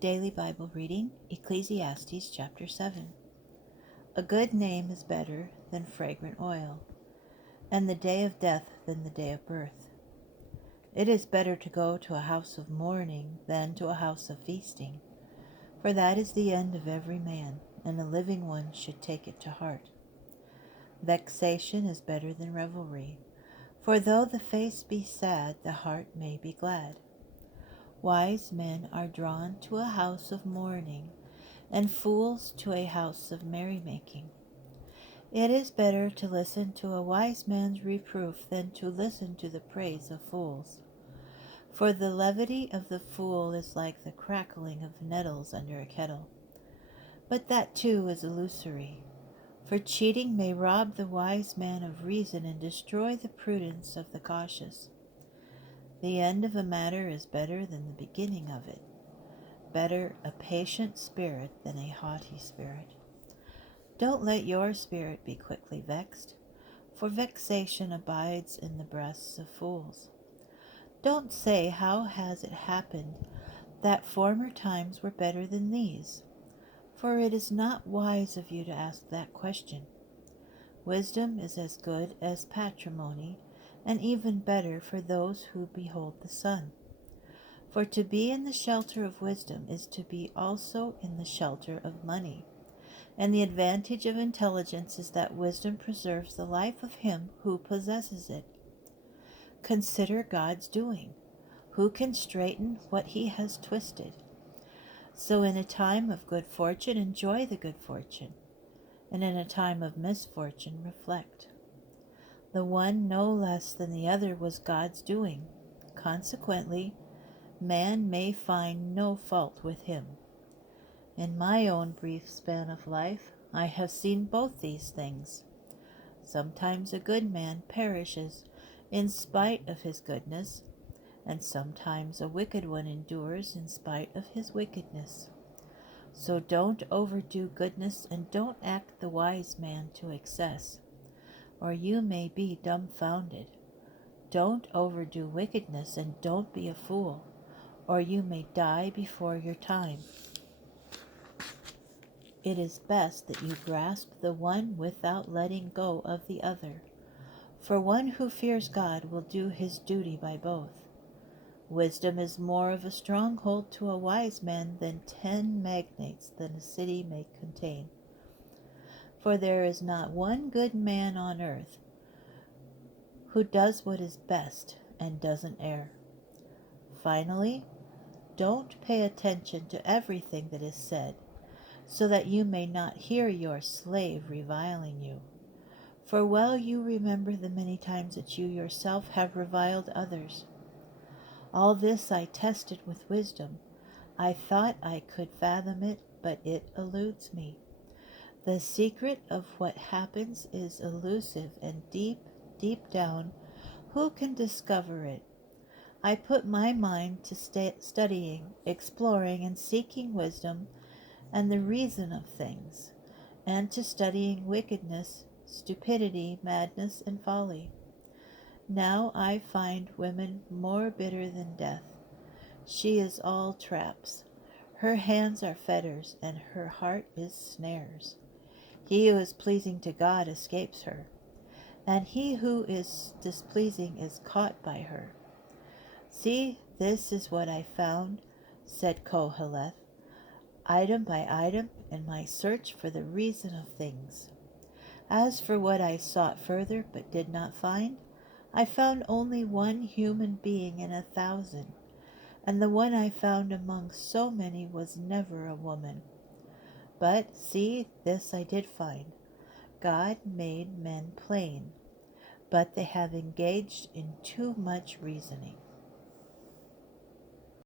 Daily Bible reading, Ecclesiastes chapter 7. A good name is better than fragrant oil, and the day of death than the day of birth. It is better to go to a house of mourning than to a house of feasting, for that is the end of every man, and a living one should take it to heart. Vexation is better than revelry, for though the face be sad, the heart may be glad. Wise men are drawn to a house of mourning, and fools to a house of merrymaking. It is better to listen to a wise man's reproof than to listen to the praise of fools. For the levity of the fool is like the crackling of nettles under a kettle. But that too is illusory, for cheating may rob the wise man of reason and destroy the prudence of the cautious. The end of a matter is better than the beginning of it. Better a patient spirit than a haughty spirit. Don't let your spirit be quickly vexed, for vexation abides in the breasts of fools. Don't say, "How has it happened that former times were better than these?" For it is not wise of you to ask that question. Wisdom is as good as patrimony, and even better for those who behold the sun. For to be in the shelter of wisdom is to be also in the shelter of money. And the advantage of intelligence is that wisdom preserves the life of him who possesses it. Consider God's doing. Who can straighten what he has twisted? So in a time of good fortune, enjoy the good fortune, and in a time of misfortune, reflect. The one no less than the other was God's doing. Consequently, man may find no fault with him. In my own brief span of life, I have seen both these things. Sometimes a good man perishes in spite of his goodness, and sometimes a wicked one endures in spite of his wickedness. So don't overdo goodness, and don't act the wise man to excess, or you may be dumbfounded. Don't overdo wickedness, and don't be a fool, or you may die before your time. It is best that you grasp the one without letting go of the other, for one who fears God will do his duty by both. Wisdom is more of a stronghold to a wise man than 10 magnates than a city may contain. For there is not one good man on earth who does what is best and doesn't err. Finally, don't pay attention to everything that is said, so that you may not hear your slave reviling you. For well you remember the many times that you yourself have reviled others. All this I tested with wisdom. I thought I could fathom it, but it eludes me. The secret of what happens is elusive, and deep, deep down, who can discover it? I put my mind to studying, exploring, and seeking wisdom and the reason of things, and to studying wickedness, stupidity, madness, and folly. Now I find women more bitter than death. She is all traps. Her hands are fetters, and her heart is snares. He who is pleasing to God escapes her, and he who is displeasing is caught by her. See, this is what I found, said Koheleth, item by item, in my search for the reason of things. As for what I sought further but did not find, I found only one human being in 1,000, and the one I found among so many was never a woman. But see, this I did find. God made men plain, but they have engaged in too much reasoning.